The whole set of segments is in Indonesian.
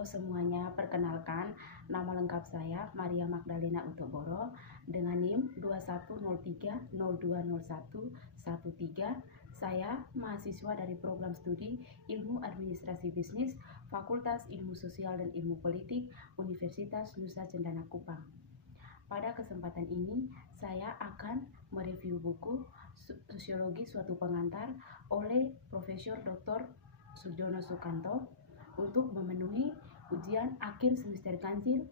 Halo semuanya, perkenalkan nama lengkap saya Maria Magdalena Utoboro dengan NIM 2103020113. Saya mahasiswa dari program studi Ilmu Administrasi Bisnis Fakultas Ilmu Sosial dan Ilmu Politik Universitas Nusa Cendana Kupang. Pada kesempatan ini, saya akan mereview buku Sosiologi Suatu Pengantar oleh Profesor Dr. Sujono Sukanto untuk memenuhi ujian akhir semester Kancil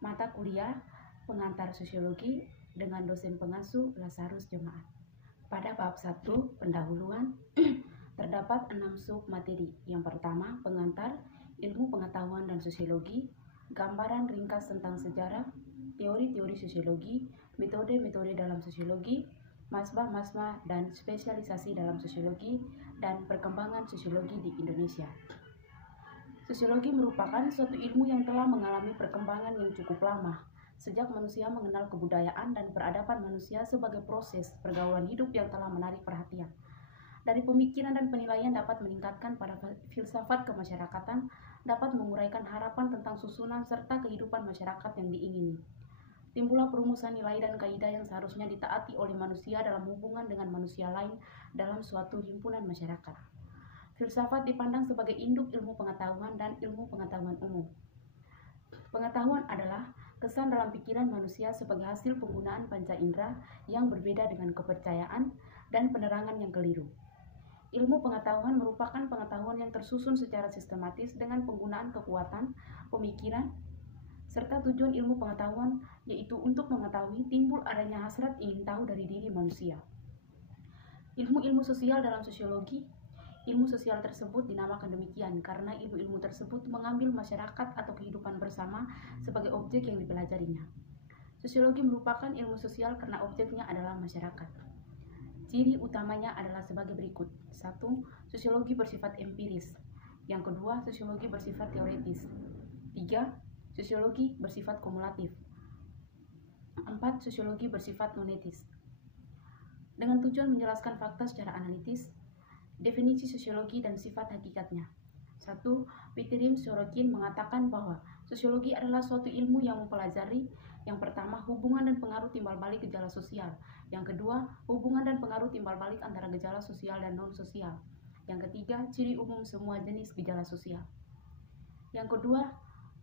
mata kuliah pengantar sosiologi dengan dosen pengasuh Lazarus Jemaat. Pada bab 1 pendahuluan terdapat 6 sub materi. Yang pertama, pengantar, ilmu pengetahuan dan sosiologi, gambaran ringkas tentang sejarah, teori-teori sosiologi, metode-metode dalam sosiologi, masbah-masbah dan spesialisasi dalam sosiologi, dan perkembangan sosiologi di Indonesia. Sosiologi merupakan suatu ilmu yang telah mengalami perkembangan yang cukup lama, sejak manusia mengenal kebudayaan dan peradaban manusia sebagai proses pergaulan hidup yang telah menarik perhatian. Dari pemikiran dan penilaian dapat meningkatkan pada filsafat kemasyarakatan, dapat menguraikan harapan tentang susunan serta kehidupan masyarakat yang diingini. Timbullah perumusan nilai dan kaidah yang seharusnya ditaati oleh manusia dalam hubungan dengan manusia lain dalam suatu himpunan masyarakat. Filsafat dipandang sebagai induk ilmu pengetahuan dan ilmu pengetahuan umum. Pengetahuan adalah kesan dalam pikiran manusia sebagai hasil penggunaan panca indera yang berbeda dengan kepercayaan dan penerangan yang keliru. Ilmu pengetahuan merupakan pengetahuan yang tersusun secara sistematis dengan penggunaan kekuatan, pemikiran, serta tujuan ilmu pengetahuan yaitu untuk mengetahui timbul adanya hasrat ingin tahu dari diri manusia. Ilmu-ilmu sosial dalam sosiologi, ilmu sosial tersebut dinamakan demikian karena ilmu-ilmu tersebut mengambil masyarakat atau kehidupan bersama sebagai objek yang dipelajarinya. Sosiologi merupakan ilmu sosial karena objeknya adalah masyarakat. Ciri utamanya adalah sebagai berikut. 1. Sosiologi bersifat empiris. Yang kedua, sosiologi bersifat teoretis. 3. Sosiologi bersifat kumulatif. 4. Sosiologi bersifat nonetis. Dengan tujuan menjelaskan fakta secara analitis, definisi sosiologi dan sifat hakikatnya. 1. Pitirim Sorokin mengatakan bahwa sosiologi adalah suatu ilmu yang mempelajari yang pertama, hubungan dan pengaruh timbal balik gejala sosial. Yang kedua, hubungan dan pengaruh timbal balik antara gejala sosial dan non-sosial. Yang ketiga, ciri umum semua jenis gejala sosial. Yang kedua,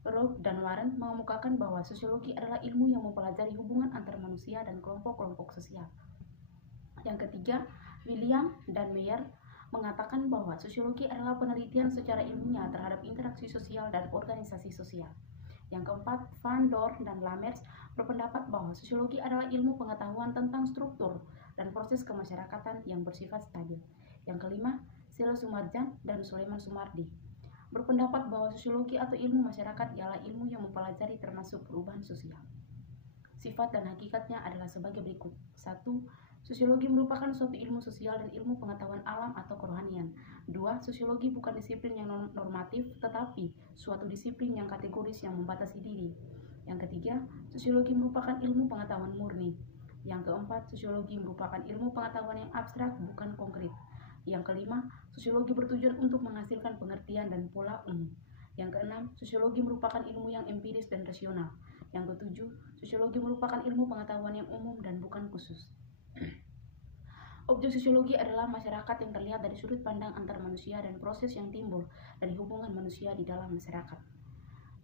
Rowe dan Warren mengemukakan bahwa sosiologi adalah ilmu yang mempelajari hubungan antar manusia dan kelompok-kelompok sosial. Yang ketiga, William dan Meyer mengatakan bahwa sosiologi adalah penelitian secara ilmiah terhadap interaksi sosial dan organisasi sosial. Yang keempat, Van Dorn dan Lammers berpendapat bahwa sosiologi adalah ilmu pengetahuan tentang struktur dan proses kemasyarakatan yang bersifat stabil. Yang kelima, Selo Sumarjan dan Suleman Sumardi berpendapat bahwa sosiologi atau ilmu masyarakat ialah ilmu yang mempelajari termasuk perubahan sosial. Sifat dan hakikatnya adalah sebagai berikut. 1. Sosiologi merupakan suatu ilmu sosial dan ilmu pengetahuan alam atau kerohanian. 2. Sosiologi bukan disiplin yang normatif, tetapi suatu disiplin yang kategoris yang membatasi diri. Yang ketiga, sosiologi merupakan ilmu pengetahuan murni. Yang keempat, sosiologi merupakan ilmu pengetahuan yang abstrak, bukan konkret. Yang kelima, sosiologi bertujuan untuk menghasilkan pengertian dan pola umum. Yang keenam, sosiologi merupakan ilmu yang empiris dan rasional. Yang ketujuh, sosiologi merupakan ilmu pengetahuan yang umum dan bukan khusus. Objek sosiologi adalah masyarakat yang terlihat dari sudut pandang antar manusia dan proses yang timbul dari hubungan manusia di dalam masyarakat.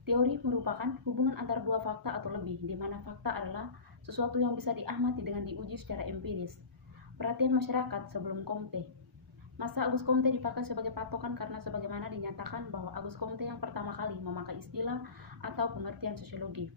Teori merupakan hubungan antara dua fakta atau lebih, di mana fakta adalah sesuatu yang bisa diamati dengan diuji secara empiris. Perhatian masyarakat sebelum Comte. Masa Auguste Comte dipakai sebagai patokan karena sebagaimana dinyatakan bahwa Auguste Comte yang pertama kali memakai istilah atau pengertian sosiologi.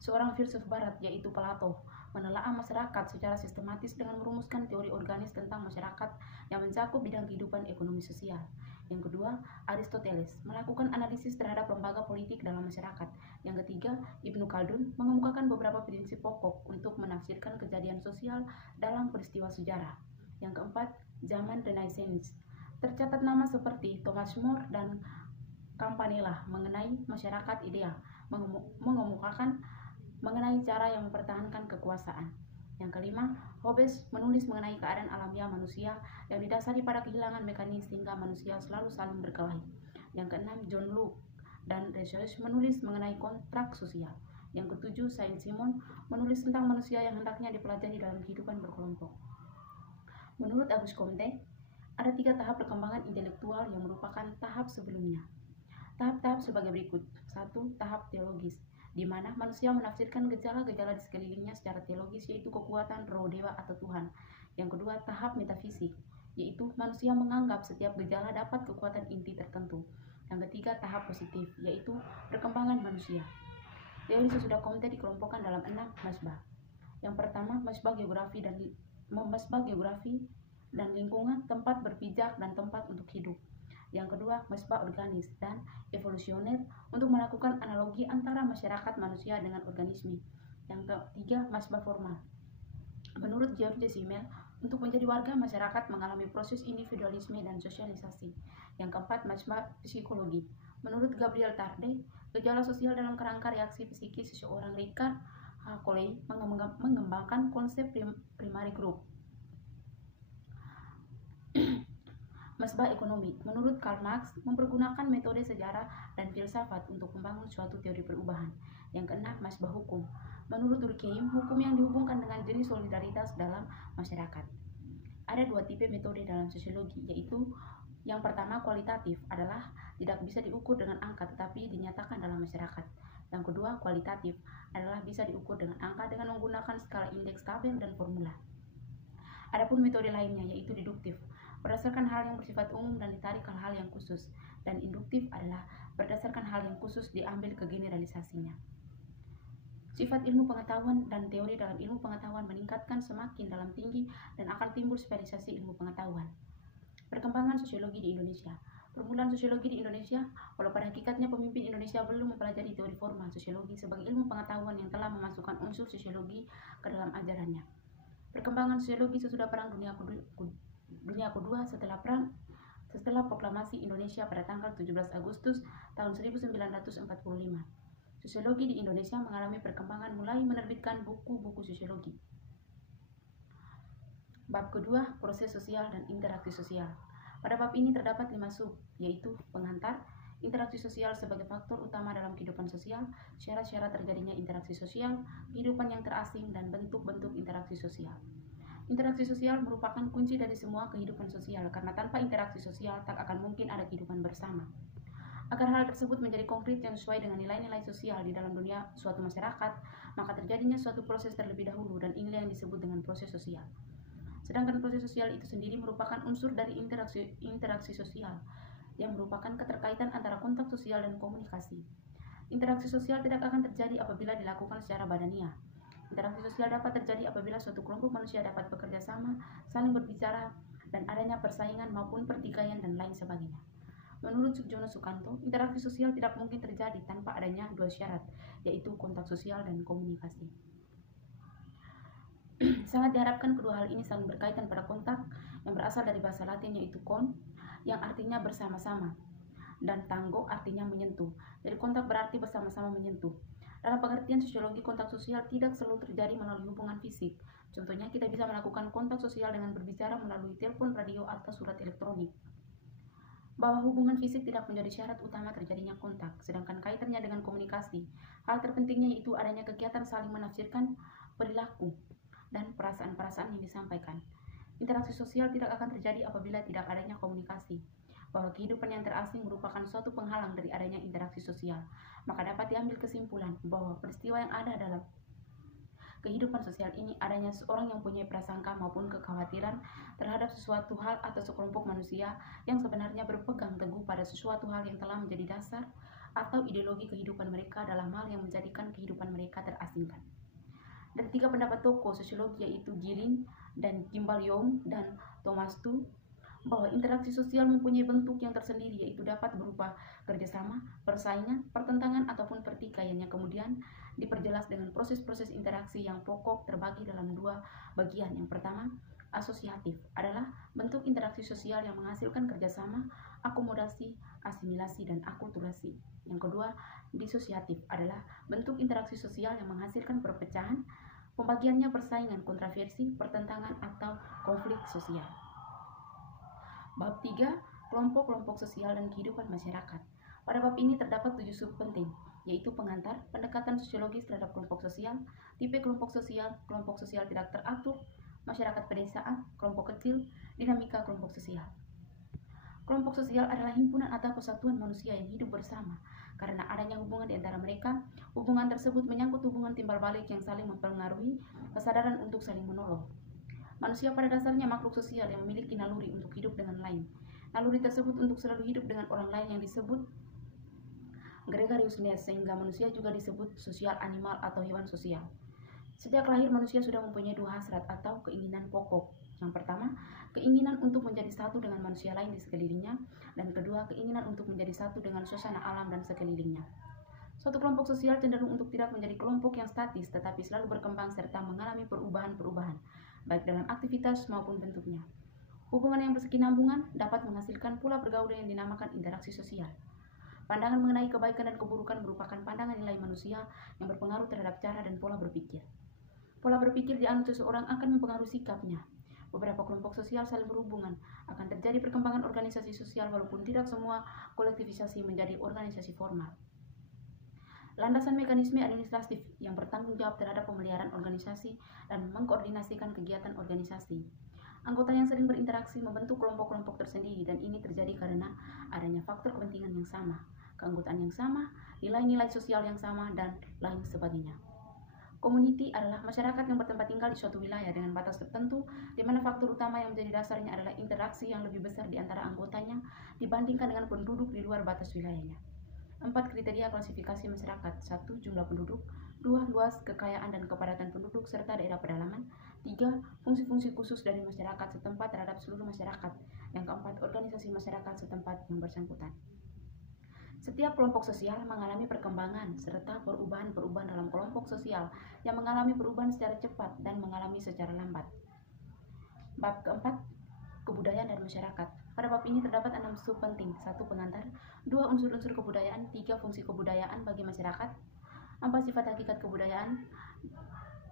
Seorang filsuf barat yaitu Plato menelaah masyarakat secara sistematis dengan merumuskan teori organis tentang masyarakat yang mencakup bidang kehidupan ekonomi sosial. Yang kedua, Aristoteles melakukan analisis terhadap lembaga politik dalam masyarakat. Yang ketiga, Ibnu Khaldun mengemukakan beberapa prinsip pokok untuk menafsirkan kejadian sosial dalam peristiwa sejarah. Yang keempat, zaman Renaissance. Tercatat nama seperti Thomas More dan Campanella mengenai masyarakat ideal, mengemukakan mengenai cara yang mempertahankan kekuasaan. Yang kelima, Hobbes menulis mengenai keadaan alamiah manusia yang didasari pada kehilangan mekanis sehingga manusia selalu saling berkelahi. Yang keenam, John Locke dan Research menulis mengenai kontrak sosial. Yang ketujuh, Saint-Simon menulis tentang manusia yang hendaknya dipelajari dalam kehidupan berkelompok. Menurut Auguste Comte, ada 3 tahap perkembangan intelektual yang merupakan tahap sebelumnya. Tahap-tahap sebagai berikut. 1. Tahap teologis, di mana manusia menafsirkan gejala-gejala di sekelilingnya secara teologis, yaitu kekuatan roh dewa atau Tuhan. Yang kedua, tahap metafisik, yaitu manusia menganggap setiap gejala dapat kekuatan inti tertentu. Yang ketiga, tahap positif, yaitu perkembangan manusia. Teori sesudah Comte dikelompokkan dalam 6 masbah. Yang pertama, masbah geografi dan lingkungan, tempat berpijak dan tempat untuk hidup. Yang kedua, masbah organis dan evolusioner untuk melakukan analogi antara masyarakat manusia dengan organisme. Yang ketiga, masbah formal. Menurut George Simmel, untuk menjadi warga masyarakat mengalami proses individualisme dan sosialisasi. Yang keempat, masbah psikologi. Menurut Gabriel Tarde, gejala sosial dalam kerangka reaksi psikis seseorang. Richard Hakluyt mengembangkan konsep primary group. Masbah ekonomi. Menurut Karl Marx, mempergunakan metode sejarah dan filsafat untuk membangun suatu teori perubahan. Yang keenam, masbah hukum. Menurut Durkheim, hukum yang dihubungkan dengan jenis solidaritas dalam masyarakat. Ada 2 tipe metode dalam sosiologi, yaitu yang pertama, kualitatif, adalah tidak bisa diukur dengan angka tetapi dinyatakan dalam masyarakat. Yang kedua, kualitatif, adalah bisa diukur dengan angka dengan menggunakan skala indeks, tabel, dan formula. Adapun metode lainnya, yaitu deduktif, berdasarkan hal yang bersifat umum dan ditarik ke hal yang khusus, dan induktif adalah berdasarkan hal yang khusus diambil ke generalisasinya. Sifat ilmu pengetahuan dan teori dalam ilmu pengetahuan meningkatkan semakin dalam tinggi dan akan timbul spesialisasi ilmu pengetahuan. Perkembangan sosiologi di Indonesia. Permulaan sosiologi di Indonesia, walau pada hakikatnya pemimpin Indonesia belum mempelajari teori formal sosiologi sebagai ilmu pengetahuan yang telah memasukkan unsur sosiologi ke dalam ajarannya. Perkembangan sosiologi sesudah Perang Dunia Kedua setelah proklamasi Indonesia pada tanggal 17 Agustus tahun 1945. Sosiologi di Indonesia mengalami perkembangan mulai menerbitkan buku-buku sosiologi. Bab kedua, proses sosial dan interaksi sosial. Pada bab ini terdapat 5 sub, yaitu pengantar, interaksi sosial sebagai faktor utama dalam kehidupan sosial, syarat-syarat terjadinya interaksi sosial, kehidupan yang terasing, dan bentuk-bentuk interaksi sosial. Interaksi sosial merupakan kunci dari semua kehidupan sosial, karena tanpa interaksi sosial tak akan mungkin ada kehidupan bersama. Agar hal tersebut menjadi konkret yang sesuai dengan nilai-nilai sosial di dalam dunia suatu masyarakat, maka terjadinya suatu proses terlebih dahulu, dan inilah yang disebut dengan proses sosial. Sedangkan proses sosial itu sendiri merupakan unsur dari interaksi sosial, yang merupakan keterkaitan antara kontak sosial dan komunikasi. Interaksi sosial tidak akan terjadi apabila dilakukan secara badaniah. Interaksi sosial dapat terjadi apabila suatu kelompok manusia dapat bekerja sama, saling berbicara, dan adanya persaingan maupun pertikaian dan lain sebagainya. Menurut Sugiono Sukanto, interaksi sosial tidak mungkin terjadi tanpa adanya 2 syarat, yaitu kontak sosial dan komunikasi. Sangat diharapkan kedua hal ini saling berkaitan pada kontak yang berasal dari bahasa Latin, yaitu kon, yang artinya bersama-sama, dan tango artinya menyentuh. Jadi kontak berarti bersama-sama menyentuh. Dalam pengertian sosiologi, kontak sosial tidak selalu terjadi melalui hubungan fisik. Contohnya, kita bisa melakukan kontak sosial dengan berbicara melalui telepon, radio, atau surat elektronik. Bahwa hubungan fisik tidak menjadi syarat utama terjadinya kontak, sedangkan kaitannya dengan komunikasi. Hal terpentingnya yaitu adanya kegiatan saling menafsirkan perilaku dan perasaan-perasaan yang disampaikan. Interaksi sosial tidak akan terjadi apabila tidak adanya komunikasi. Bahwa kehidupan yang terasing merupakan suatu penghalang dari adanya interaksi sosial, maka dapat diambil kesimpulan bahwa peristiwa yang ada dalam kehidupan sosial ini adanya seorang yang punya prasangka maupun kekhawatiran terhadap sesuatu hal atau sekelompok manusia yang sebenarnya berpegang teguh pada sesuatu hal yang telah menjadi dasar atau ideologi kehidupan mereka dalam hal yang menjadikan kehidupan mereka terasingkan. Dan 3 pendapat tokoh sosiologi yaitu Gilling dan Kimball Young dan Thomas Tull bahwa interaksi sosial mempunyai bentuk yang tersendiri, yaitu dapat berupa kerjasama, persaingan, pertentangan, ataupun pertikaian, yang kemudian diperjelas dengan proses-proses interaksi yang pokok terbagi dalam 2 bagian. Yang pertama, asosiatif adalah bentuk interaksi sosial yang menghasilkan kerjasama, akomodasi, asimilasi, dan akulturasi. Yang kedua, disosiatif adalah bentuk interaksi sosial yang menghasilkan perpecahan, pembagiannya persaingan, kontroversi, pertentangan, atau konflik sosial. Bab 3, kelompok-kelompok sosial dan kehidupan masyarakat. Pada bab ini terdapat 7 sub penting, yaitu pengantar, pendekatan sosiologis terhadap kelompok sosial, tipe kelompok sosial tidak teratur, masyarakat pedesaan, kelompok kecil, dinamika kelompok sosial. Kelompok sosial adalah himpunan atau kesatuan manusia yang hidup bersama. Karena adanya hubungan di antara mereka, hubungan tersebut menyangkut hubungan timbal balik yang saling mempengaruhi kesadaran untuk saling menolong. Manusia pada dasarnya makhluk sosial yang memiliki naluri untuk hidup dengan lain. Naluri tersebut untuk selalu hidup dengan orang lain yang disebut gregarious needs, sehingga manusia juga disebut sosial animal atau hewan sosial. Sejak lahir manusia sudah mempunyai 2 hasrat atau keinginan pokok. Yang pertama, keinginan untuk menjadi satu dengan manusia lain di sekelilingnya, dan kedua, keinginan untuk menjadi satu dengan suasana alam dan sekelilingnya. Suatu kelompok sosial cenderung untuk tidak menjadi kelompok yang statis, tetapi selalu berkembang serta mengalami perubahan-perubahan, baik dalam aktivitas maupun bentuknya. Hubungan yang berkesinambungan dapat menghasilkan pola pergaulan yang dinamakan interaksi sosial. Pandangan mengenai kebaikan dan keburukan merupakan pandangan nilai manusia yang berpengaruh terhadap cara dan pola berpikir. Pola berpikir dianut seseorang akan mempengaruhi sikapnya. Beberapa kelompok sosial saling berhubungan. Akan terjadi perkembangan organisasi sosial walaupun tidak semua kolektivisasi menjadi organisasi formal. Landasan mekanisme administratif yang bertanggung jawab terhadap pemeliharaan organisasi dan mengkoordinasikan kegiatan organisasi. Anggota yang sering berinteraksi membentuk kelompok-kelompok tersendiri, dan ini terjadi karena adanya faktor kepentingan yang sama, keanggotaan yang sama, nilai-nilai sosial yang sama, dan lain sebagainya. Community adalah masyarakat yang bertempat tinggal di suatu wilayah dengan batas tertentu, di mana faktor utama yang menjadi dasarnya adalah interaksi yang lebih besar di antara anggotanya dibandingkan dengan penduduk di luar batas wilayahnya. 4 kriteria klasifikasi masyarakat. 1. Jumlah penduduk. 2. Luas, kekayaan, dan kepadatan penduduk, serta daerah pedalaman. 3. Fungsi-fungsi khusus dari masyarakat setempat terhadap seluruh masyarakat. Yang keempat, organisasi masyarakat setempat yang bersangkutan. Setiap kelompok sosial mengalami perkembangan serta perubahan-perubahan dalam kelompok sosial yang mengalami perubahan secara cepat dan mengalami secara lambat. Bab keempat, kebudayaan dan masyarakat. Pada bab ini terdapat 6 sub penting. 1. Pengantar. 2. Unsur-unsur kebudayaan. 3. Fungsi kebudayaan bagi masyarakat. 4. Sifat hakikat kebudayaan.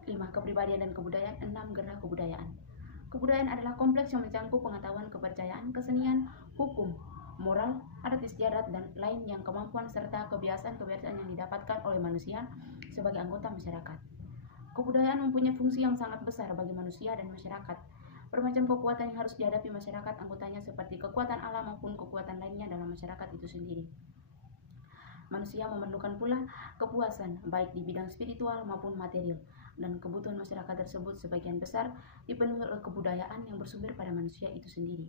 5. Kepribadian dan kebudayaan. 6. Gerak kebudayaan. Kebudayaan adalah kompleks yang mencakup pengetahuan, kepercayaan, kesenian, hukum, moral, adat istiadat, dan lain yang kemampuan serta kebiasaan-kebiasaan yang didapatkan oleh manusia sebagai anggota masyarakat. Kebudayaan mempunyai fungsi yang sangat besar bagi manusia dan masyarakat. Bermacam kekuatan yang harus dihadapi masyarakat anggotanya seperti kekuatan alam maupun kekuatan lainnya dalam masyarakat itu sendiri. Manusia memerlukan pula kepuasan baik di bidang spiritual maupun material, dan kebutuhan masyarakat tersebut sebagian besar dipenuhi oleh kebudayaan yang bersumber pada manusia itu sendiri.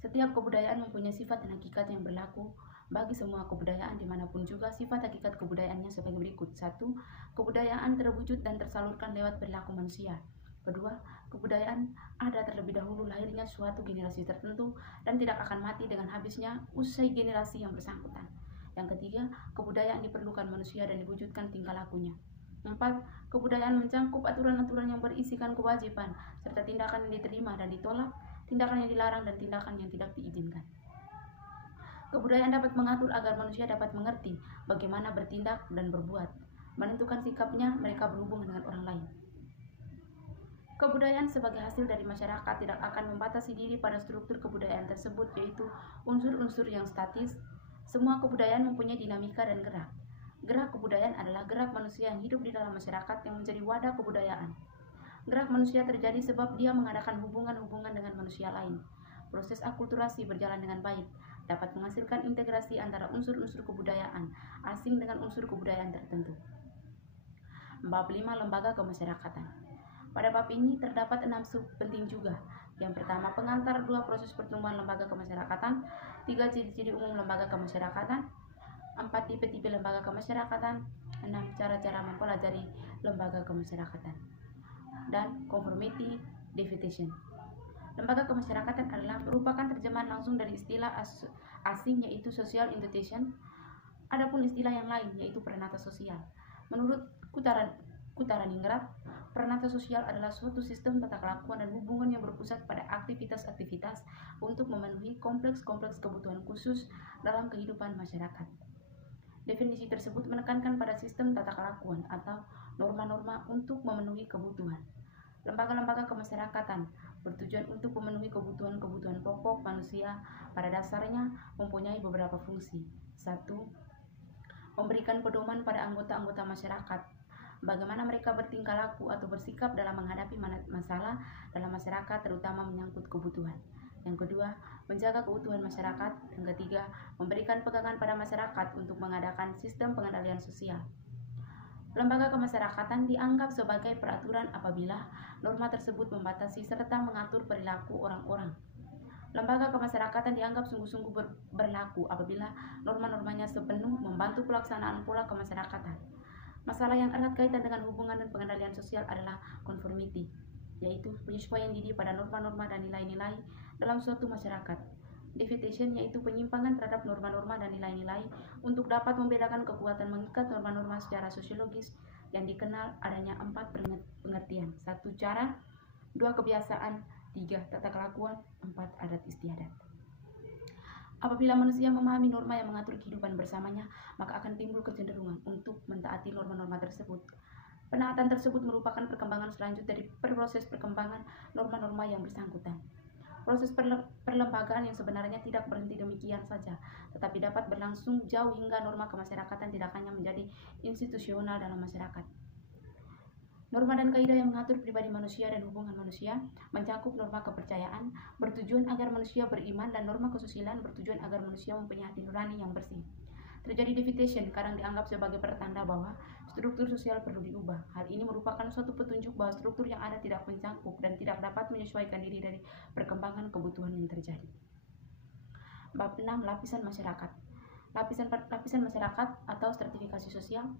Setiap kebudayaan mempunyai sifat dan hakikat yang berlaku bagi semua kebudayaan dimanapun juga. Sifat hakikat kebudayaannya sebagai berikut. 1. Kebudayaan terwujud dan tersalurkan lewat perilaku manusia. Kedua, kebudayaan ada terlebih dahulu lahirnya suatu generasi tertentu dan tidak akan mati dengan habisnya usai generasi yang bersangkutan. Yang ketiga, kebudayaan diperlukan manusia dan diwujudkan tingkah lakunya. 4. Kebudayaan mencakup aturan-aturan yang berisikan kewajiban serta tindakan yang diterima dan ditolak, tindakan yang dilarang dan tindakan yang tidak diizinkan. Kebudayaan dapat mengatur agar manusia dapat mengerti bagaimana bertindak dan berbuat, menentukan sikapnya mereka berhubungan dengan orang lain. Kebudayaan sebagai hasil dari masyarakat tidak akan membatasi diri pada struktur kebudayaan tersebut, yaitu unsur-unsur yang statis. Semua kebudayaan mempunyai dinamika dan gerak. Gerak kebudayaan adalah gerak manusia yang hidup di dalam masyarakat yang menjadi wadah kebudayaan. Gerak manusia terjadi sebab dia mengadakan hubungan-hubungan dengan manusia lain. Proses akulturasi berjalan dengan baik, dapat menghasilkan integrasi antara unsur-unsur kebudayaan asing dengan unsur kebudayaan tertentu. Bab 5. Lembaga kemasyarakatan. Pada bab ini terdapat 6 sub penting juga. Yang pertama, pengantar. 2. Proses pertumbuhan lembaga kemasyarakatan. 3. Ciri-ciri umum lembaga kemasyarakatan. 4. Tipe-tipe lembaga kemasyarakatan. 6. Cara-cara mempelajari lembaga kemasyarakatan. Dan conformity definition. Lembaga kemasyarakatan adalah merupakan terjemahan langsung dari istilah asing yaitu social institution. Adapun istilah yang lain yaitu peranata sosial. Menurut Kutaraningrat, peranata sosial adalah suatu sistem tata kelakuan dan hubungan yang berpusat pada aktivitas-aktivitas untuk memenuhi kompleks-kompleks kebutuhan khusus dalam kehidupan masyarakat. Definisi tersebut menekankan pada sistem tata kelakuan atau norma-norma untuk memenuhi kebutuhan. Lembaga-lembaga kemasyarakatan bertujuan untuk memenuhi kebutuhan-kebutuhan pokok manusia pada dasarnya mempunyai beberapa fungsi. 1. Memberikan pedoman pada anggota-anggota masyarakat, bagaimana mereka bertingkah laku atau bersikap dalam menghadapi masalah dalam masyarakat, terutama menyangkut kebutuhan. Yang kedua, menjaga keutuhan masyarakat. Yang ketiga, memberikan pegangan pada masyarakat untuk mengadakan sistem pengendalian sosial. Lembaga kemasyarakatan dianggap sebagai peraturan apabila norma tersebut membatasi serta mengatur perilaku orang-orang. Lembaga kemasyarakatan dianggap sungguh-sungguh berlaku apabila norma-normanya sepenuh membantu pelaksanaan pola kemasyarakatan. Masalah yang erat kaitan dengan hubungan dan pengendalian sosial adalah conformity, yaitu penyesuaian diri pada norma-norma dan nilai-nilai dalam suatu masyarakat. Deviation yaitu penyimpangan terhadap norma-norma dan nilai-nilai untuk dapat membedakan kekuatan mengikat norma-norma secara sosiologis yang dikenal adanya 4 pengertian. 1. Cara, 2. Kebiasaan, 3. Tata kelakuan, 4. Adat istiadat. Apabila manusia memahami norma yang mengatur kehidupan bersamanya, maka akan timbul kecenderungan untuk mentaati norma-norma tersebut. Penaatan tersebut merupakan perkembangan selanjut dari proses perkembangan norma-norma yang bersangkutan. Proses perlembagaan yang sebenarnya tidak berhenti demikian saja, tetapi dapat berlangsung jauh hingga norma kemasyarakatan tidak hanya menjadi institusional dalam masyarakat. Norma dan kaidah yang mengatur pribadi manusia dan hubungan manusia mencakup norma kepercayaan, bertujuan agar manusia beriman, dan norma kesusilaan bertujuan agar manusia mempunyai hati nurani yang bersih. Terjadi deviation kadang dianggap sebagai pertanda bahwa struktur sosial perlu diubah. Hal ini merupakan suatu petunjuk bahwa struktur yang ada tidak mencakup dan tidak dapat menyesuaikan diri dari perkembangan kebutuhan yang terjadi. Bab 6. Lapisan masyarakat. Lapisan masyarakat atau stratifikasi sosial.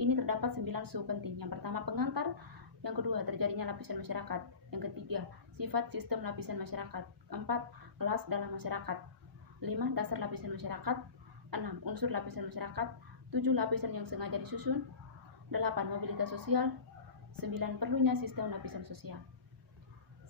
Ini terdapat 9 sub penting. Yang pertama, pengantar. Yang kedua, terjadinya lapisan masyarakat. Yang ketiga, sifat sistem lapisan masyarakat. 4. Kelas dalam masyarakat. 5. Dasar lapisan masyarakat. 6. Unsur lapisan masyarakat. 7. Lapisan yang sengaja disusun. 8. Mobilitas sosial. 9. Perlunya sistem lapisan sosial.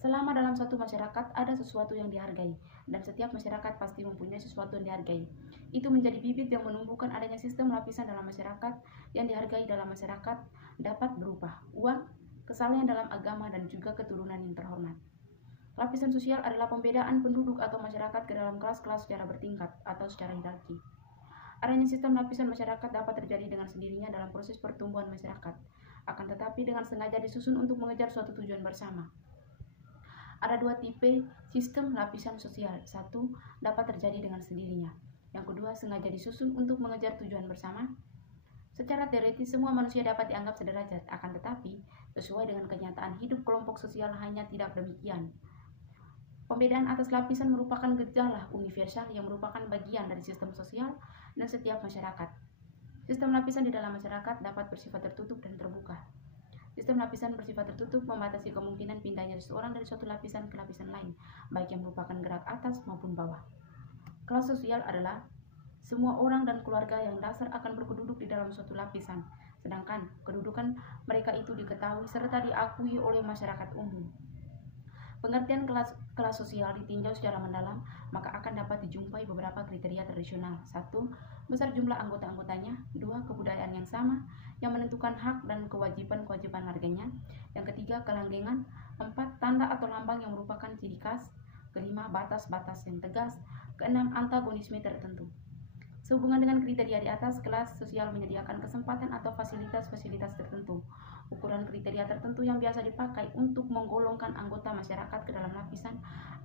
Selama dalam satu masyarakat ada sesuatu yang dihargai, dan setiap masyarakat pasti mempunyai sesuatu yang dihargai. Itu menjadi bibit yang menumbuhkan adanya sistem lapisan dalam masyarakat. Yang dihargai dalam masyarakat dapat berupa uang, kesalahan dalam agama, dan juga keturunan yang terhormat. Lapisan sosial adalah pembedaan penduduk atau masyarakat ke dalam kelas-kelas secara bertingkat atau secara hierarki. Adanya sistem lapisan masyarakat dapat terjadi dengan sendirinya dalam proses pertumbuhan masyarakat, akan tetapi dengan sengaja disusun untuk mengejar suatu tujuan bersama. Ada 2 tipe sistem lapisan sosial. 1. Dapat terjadi dengan sendirinya. Yang kedua, sengaja disusun untuk mengejar tujuan bersama. Secara teoritis, semua manusia dapat dianggap sederajat, akan tetapi sesuai dengan kenyataan hidup kelompok sosial hanya tidak demikian. Pembedaan atas lapisan merupakan gejala universal yang merupakan bagian dari sistem sosial dan setiap masyarakat. Sistem lapisan di dalam masyarakat dapat bersifat tertutup dan terbuka. Sistem lapisan bersifat tertutup membatasi kemungkinan pindahnya seseorang dari suatu lapisan ke lapisan lain, baik yang merupakan gerak atas maupun bawah. Kelas sosial adalah semua orang dan keluarga yang dasar akan berkeduduk di dalam suatu lapisan, sedangkan kedudukan mereka itu diketahui serta diakui oleh masyarakat umum. Pengertian kelas sosial ditinjau secara mendalam, maka akan dapat dijumpai beberapa kriteria tradisional. 1. Besar jumlah anggota-anggotanya. 2. Kebudayaan yang sama yang menentukan hak dan kewajiban-kewajiban warganya. Yang ketiga, kelanggengan. 4. Tanda atau lambang yang merupakan ciri khas. Kelima, batas-batas yang tegas. Keenam, antagonisme tertentu. Sehubungan dengan kriteria di atas, kelas sosial menyediakan kesempatan atau fasilitas-fasilitas tertentu. Ukuran kriteria tertentu yang biasa dipakai untuk menggolongkan anggota masyarakat ke dalam lapisan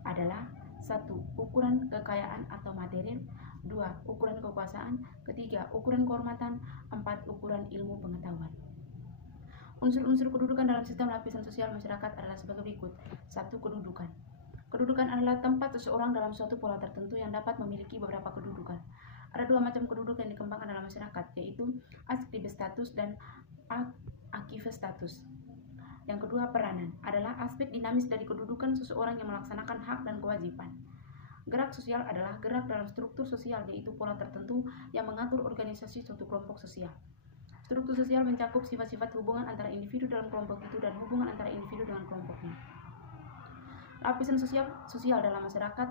adalah 1. Ukuran kekayaan atau material. 2. Ukuran kekuasaan. 3. Ukuran kehormatan. 4. Ukuran ilmu pengetahuan. Unsur-unsur kedudukan dalam sistem lapisan sosial masyarakat adalah sebagai berikut. 1. Kedudukan. Kedudukan adalah tempat seseorang dalam suatu pola tertentu yang dapat memiliki beberapa kedudukan. Ada 2 macam kedudukan yang dikembangkan dalam masyarakat, yaitu askribes status dan akive status. Yang kedua, peranan adalah aspek dinamis dari kedudukan seseorang yang melaksanakan hak dan kewajiban. Gerak sosial adalah gerak dalam struktur sosial, yaitu pola tertentu yang mengatur organisasi suatu kelompok sosial. Struktur sosial mencakup sifat-sifat hubungan antara individu dalam kelompok itu dan hubungan antara individu dengan kelompoknya. Lapisan sosial dalam masyarakat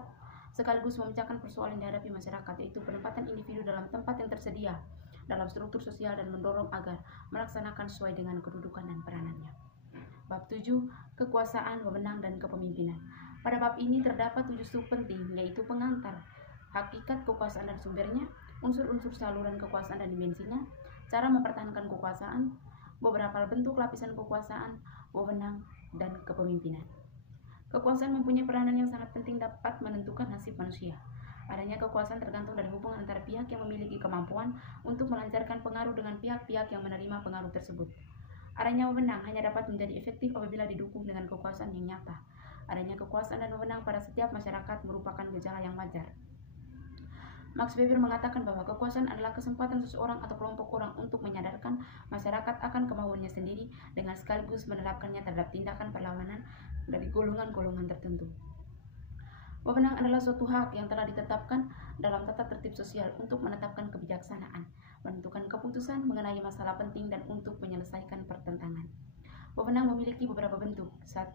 sekaligus memecahkan persoalan yang dihadapi masyarakat, yaitu penempatan individu dalam tempat yang tersedia dalam struktur sosial dan mendorong agar melaksanakan sesuai dengan kedudukan dan peranannya. Bab 7. Kekuasaan, wewenang, dan kepemimpinan. Pada bab ini terdapat 7 sub penting, yaitu pengantar, hakikat kekuasaan dan sumbernya, unsur-unsur saluran kekuasaan dan dimensinya, cara mempertahankan kekuasaan, beberapa bentuk lapisan kekuasaan, wewenang, dan kepemimpinan. Kekuasaan mempunyai peranan yang sangat penting dapat menentukan nasib manusia. Adanya kekuasaan tergantung dari hubungan antara pihak yang memiliki kemampuan untuk melancarkan pengaruh dengan pihak-pihak yang menerima pengaruh tersebut. Adanya wewenang hanya dapat menjadi efektif apabila didukung dengan kekuasaan yang nyata. Adanya kekuasaan dan wewenang pada setiap masyarakat merupakan gejala yang wajar. Max Weber mengatakan bahwa kekuasaan adalah kesempatan seseorang atau kelompok orang untuk menyadarkan masyarakat akan kemauannya sendiri dengan sekaligus menerapkannya terhadap tindakan perlawanan dari golongan-golongan tertentu. Wewenang adalah suatu hak yang telah ditetapkan dalam tata tertib sosial untuk menetapkan kebijaksanaan, menentukan keputusan mengenai masalah penting dan untuk menyelesaikan pertentangan. Wewenang memiliki beberapa bentuk. 1.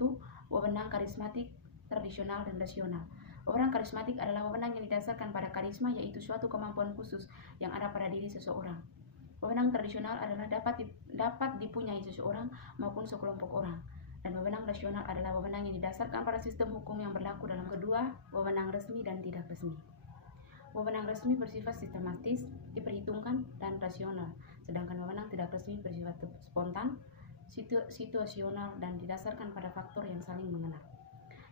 Wewenang karismatik, tradisional, dan rasional. Wewenang karismatik adalah wewenang yang didasarkan pada karisma, yaitu suatu kemampuan khusus yang ada pada diri seseorang. Wewenang tradisional adalah dapat dipunyai seseorang maupun sekelompok orang. Dan wewenang rasional adalah wewenang yang didasarkan pada sistem hukum yang berlaku dalam. Kedua, wewenang resmi dan tidak resmi. Wewenang resmi bersifat sistematis, diperhitungkan, dan rasional, sedangkan wewenang tidak resmi bersifat spontan, situasional, dan didasarkan pada faktor yang saling mengenal.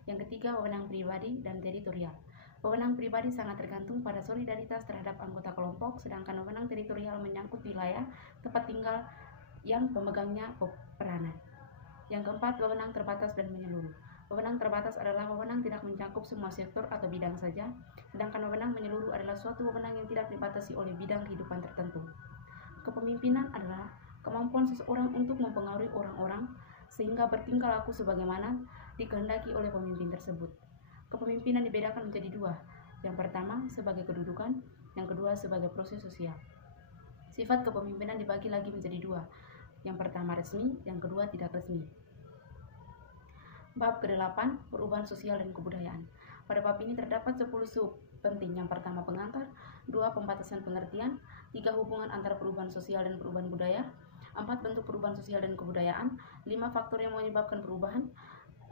Yang ketiga, wewenang pribadi dan teritorial. Wewenang pribadi sangat tergantung pada solidaritas terhadap anggota kelompok, sedangkan wewenang teritorial menyangkut wilayah tempat tinggal yang pemegangnya peranan. Yang keempat, wewenang terbatas dan menyeluruh. Wewenang terbatas adalah wewenang tidak mencakup semua sektor atau bidang saja, sedangkan wewenang menyeluruh adalah suatu wewenang yang tidak dibatasi oleh bidang kehidupan tertentu. Kepemimpinan adalah kemampuan seseorang untuk mempengaruhi orang-orang sehingga bertingkah laku sebagaimana dikehendaki oleh pemimpin tersebut. Kepemimpinan dibedakan menjadi dua. Yang pertama sebagai kedudukan, yang kedua sebagai proses sosial. Sifat kepemimpinan dibagi lagi menjadi dua. Yang pertama resmi, yang kedua tidak resmi. Bab ke-8, perubahan sosial dan kebudayaan. Pada bab ini terdapat 10 sub penting. Yang pertama pengantar, 2 pembatasan pengertian, 3 hubungan antara perubahan sosial dan perubahan budaya, 4 bentuk perubahan sosial dan kebudayaan, 5 faktor yang menyebabkan perubahan,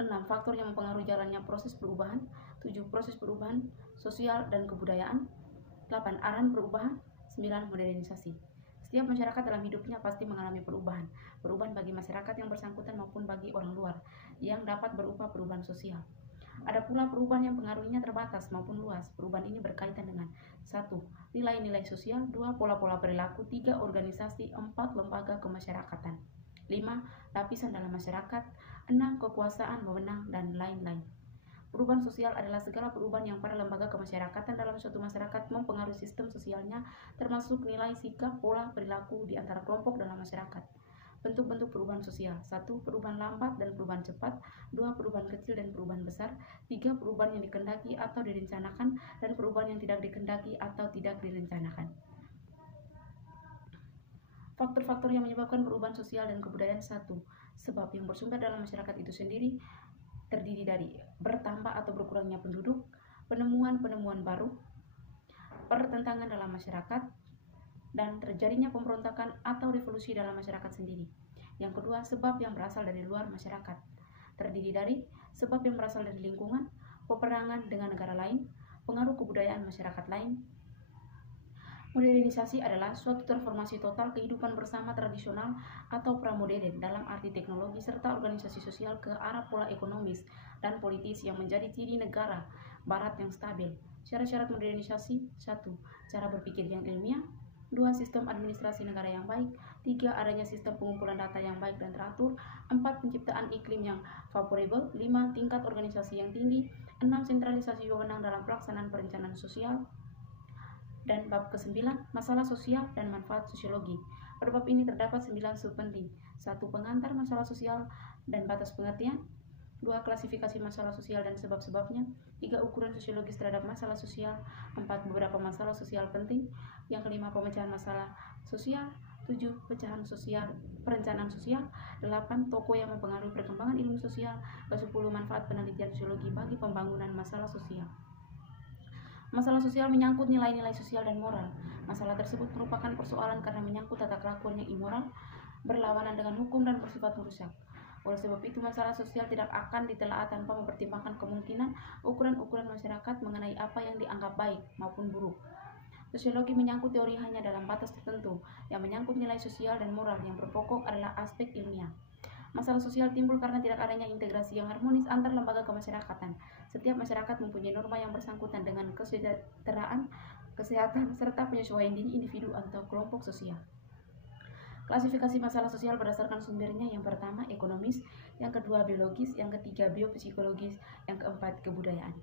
6 faktor yang mempengaruhi jalannya proses perubahan, 7 proses perubahan sosial dan kebudayaan, 8 arahan perubahan, 9 modernisasi. Setiap masyarakat dalam hidupnya pasti mengalami perubahan bagi masyarakat yang bersangkutan maupun bagi orang luar yang dapat berupa perubahan sosial. Ada pula perubahan yang pengaruhnya terbatas maupun luas. Perubahan ini berkaitan dengan 1. Nilai-nilai sosial, 2. Pola-pola perilaku, 3. Organisasi, 4. Lembaga kemasyarakatan, 5. Lapisan dalam masyarakat, 6. Kekuasaan, wewenang, dan lain-lain. Perubahan sosial adalah segala perubahan yang pada lembaga kemasyarakatan dalam suatu masyarakat mempengaruhi sistem sosialnya, termasuk nilai, sikap, pola, perilaku di antara kelompok dalam masyarakat. Bentuk-bentuk perubahan sosial: 1. Perubahan lambat dan perubahan cepat, 2. Perubahan kecil dan perubahan besar, 3. Perubahan yang dikehendaki atau direncanakan, dan perubahan yang tidak dikehendaki atau tidak direncanakan. Faktor-faktor yang menyebabkan perubahan sosial dan kebudayaan: 1. Sebab yang bersumber dalam masyarakat itu sendiri, terdiri dari bertambah atau berkurangnya penduduk, penemuan-penemuan baru, pertentangan dalam masyarakat, dan terjadinya pemberontakan atau revolusi dalam masyarakat sendiri. Yang kedua, sebab yang berasal dari luar masyarakat, terdiri dari sebab yang berasal dari lingkungan, peperangan dengan negara lain, pengaruh kebudayaan masyarakat lain. Modernisasi adalah suatu transformasi total kehidupan bersama tradisional atau pramodern dalam arti teknologi serta organisasi sosial ke arah pola ekonomis dan politis yang menjadi ciri negara barat yang stabil. Syarat-syarat modernisasi: 1. Cara berpikir yang ilmiah, 2. Sistem administrasi negara yang baik, 3. Adanya sistem pengumpulan data yang baik dan teratur, 4. Penciptaan iklim yang favorable, 5. Tingkat organisasi yang tinggi, 6. Sentralisasi wewenang dalam pelaksanaan perencanaan sosial. Dan bab ke-9, masalah sosial dan manfaat sosiologi. Pada bab ini terdapat 9 sub penting. 1. Pengantar masalah sosial dan batas pengertian, 2. Klasifikasi masalah sosial dan sebab-sebabnya, 3. Ukuran sosiologis terhadap masalah sosial, 4. Beberapa masalah sosial penting, yang kelima pemecahan masalah sosial, 7. Pecahan sosial, perencanaan sosial, 8. Tokoh yang mempengaruhi perkembangan ilmu sosial, ke-10. Manfaat penelitian sosiologi bagi pembangunan masalah sosial. Masalah sosial menyangkut nilai-nilai sosial dan moral. Masalah tersebut merupakan persoalan karena menyangkut tata kelakuan yang immoral, berlawanan dengan hukum dan bersifat merusak. Oleh sebab itu, masalah sosial tidak akan ditelaah tanpa mempertimbangkan kemungkinan ukuran-ukuran masyarakat mengenai apa yang dianggap baik maupun buruk. Sosiologi menyangkut teori hanya dalam batas tertentu. Yang menyangkut nilai sosial dan moral yang berpokok adalah aspek ilmiah. Masalah sosial timbul karena tidak adanya integrasi yang harmonis antar lembaga kemasyarakatan. Setiap masyarakat mempunyai norma yang bersangkutan dengan kesejahteraan, kesehatan, serta penyesuaian diri individu atau kelompok sosial. Klasifikasi masalah sosial berdasarkan sumbernya: yang pertama ekonomis, yang kedua biologis, yang ketiga biopsikologis, yang keempat kebudayaan.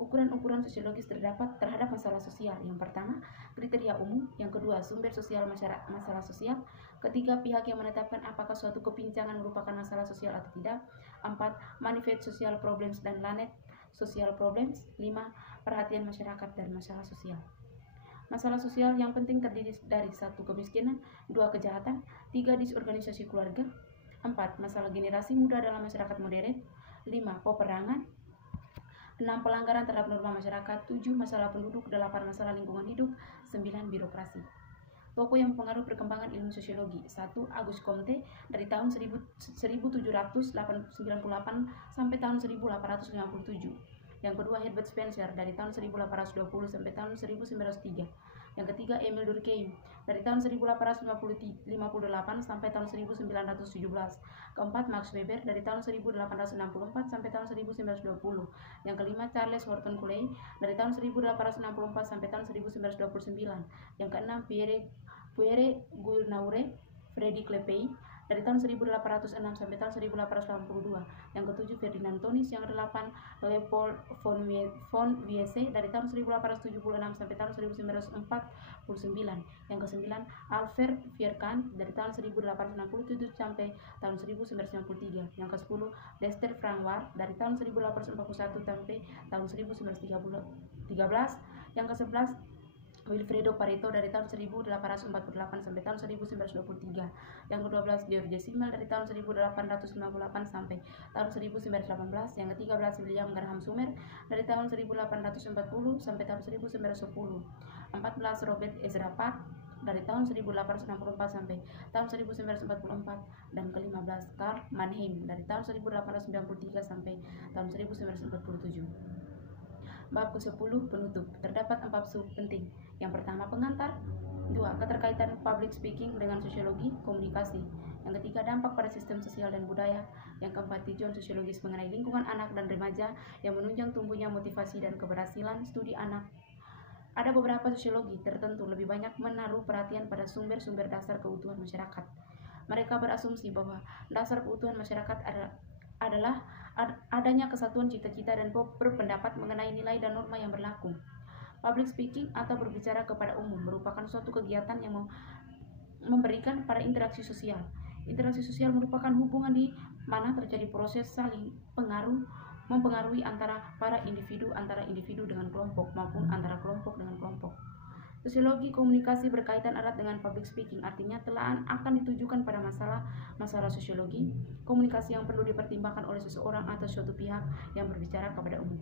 Ukuran-ukuran sosiologis terdapat terhadap masalah sosial: yang pertama kriteria umum, yang kedua sumber sosial masalah sosial, ketiga pihak yang menetapkan apakah suatu kepincangan merupakan masalah sosial atau tidak, empat manifest social problems dan lanet social problems, lima perhatian masyarakat dan masalah sosial. Masalah sosial yang penting terdiri dari 1. Kemiskinan, 2. Kejahatan, 3. Disorganisasi keluarga, 4. Masalah generasi muda dalam masyarakat modern, 5. Peperangan, 6. Pelanggaran terhadap norma masyarakat, 7. Masalah penduduk, 8. Masalah lingkungan hidup, 9. Birokrasi. Tokoh yang mempengaruhi perkembangan ilmu sosiologi: 1. Auguste Comte dari tahun 1798 sampai tahun 1857. Yang kedua Herbert Spencer dari tahun 1820 sampai tahun 1903. Yang ketiga Emile Durkheim dari tahun 1858 sampai tahun 1917. Keempat Max Weber dari tahun 1864 sampai tahun 1920. Yang kelima Charles Horton Cooley dari tahun 1864 sampai tahun 1929. Yang keenam Pierre Gournaure Frederic Lepey dari tahun 1806 sampai tahun 1882. Yang ketujuh Ferdinand Tönnies. Yang kedelapan Leopold von Wiese dari tahun 1876 sampai tahun 1949. Yang kesembilan Albert Vierkant dari tahun 1867 sampai tahun 1993. Yang kesepuluh Lester Frank Ward dari tahun 1841 sampai tahun 1913. Yang kesebelas Wilfredo Pareto dari tahun 1848 sampai tahun 1923. Yang ke-12 George Simmel dari tahun 1858 sampai tahun 1918. Yang ke-13 William Graham Sumer dari tahun 1840 sampai tahun 1910. 14 Robert Ezra Park dari tahun 1864 sampai tahun 1944. Dan ke-15 Karl Mannheim dari tahun 1893 sampai tahun 1947. Bab ke-10 penutup. Terdapat 4 sub penting. Yang pertama pengantar, 2. Keterkaitan public speaking dengan sosiologi komunikasi, yang ketiga dampak pada sistem sosial dan budaya, yang keempat tujuan sosiologis mengenai lingkungan anak dan remaja yang menunjang tumbuhnya motivasi dan keberhasilan studi anak. Ada beberapa sosiologi tertentu lebih banyak menaruh perhatian pada sumber-sumber dasar keutuhan masyarakat. Mereka berasumsi bahwa dasar keutuhan masyarakat adalah adanya kesatuan cita-cita dan berpendapat mengenai nilai dan norma yang berlaku. Public speaking atau berbicara kepada umum merupakan suatu kegiatan yang memberikan pada interaksi sosial. Interaksi sosial merupakan hubungan di mana terjadi proses saling mempengaruhi antara para individu dengan kelompok maupun antara kelompok dengan kelompok. Sosiologi komunikasi berkaitan erat dengan public speaking, artinya telahan akan ditujukan pada masalah sosiologi komunikasi yang perlu dipertimbangkan oleh seseorang atau suatu pihak yang berbicara kepada umum.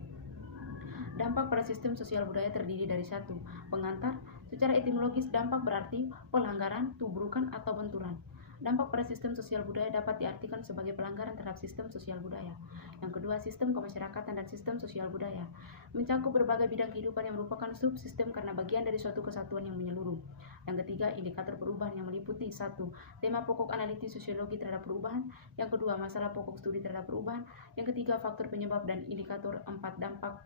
Dampak pada sistem sosial budaya terdiri dari 1. Pengantar. Secara etimologis, dampak berarti pelanggaran, tubrukan, atau benturan. Dampak pada sistem sosial budaya dapat diartikan sebagai pelanggaran terhadap sistem sosial budaya. Yang kedua, sistem kemasyarakatan dan sistem sosial budaya mencakup berbagai bidang kehidupan yang merupakan subsistem karena bagian dari suatu kesatuan yang menyeluruh. Yang ketiga, indikator perubahan yang meliputi 1. Tema pokok analitis sosiologi terhadap perubahan. Yang kedua, masalah pokok studi terhadap perubahan. Yang ketiga, faktor penyebab dan indikator. 4. Dampak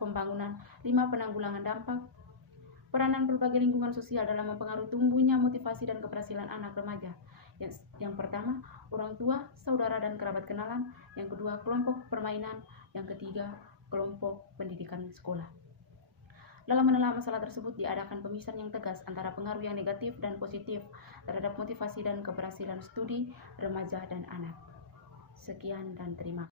pembangunan. 5. Penanggulangan dampak. Peranan berbagai lingkungan sosial dalam mempengaruhi tumbuhnya motivasi dan keberhasilan anak remaja. Yang pertama, orang tua, saudara dan kerabat kenalan. Yang kedua, kelompok permainan. Yang ketiga, kelompok pendidikan sekolah. Dalam menelaah masalah tersebut diadakan pemisahan yang tegas antara pengaruh yang negatif dan positif terhadap motivasi dan keberhasilan studi remaja dan anak. Sekian dan terima kasih.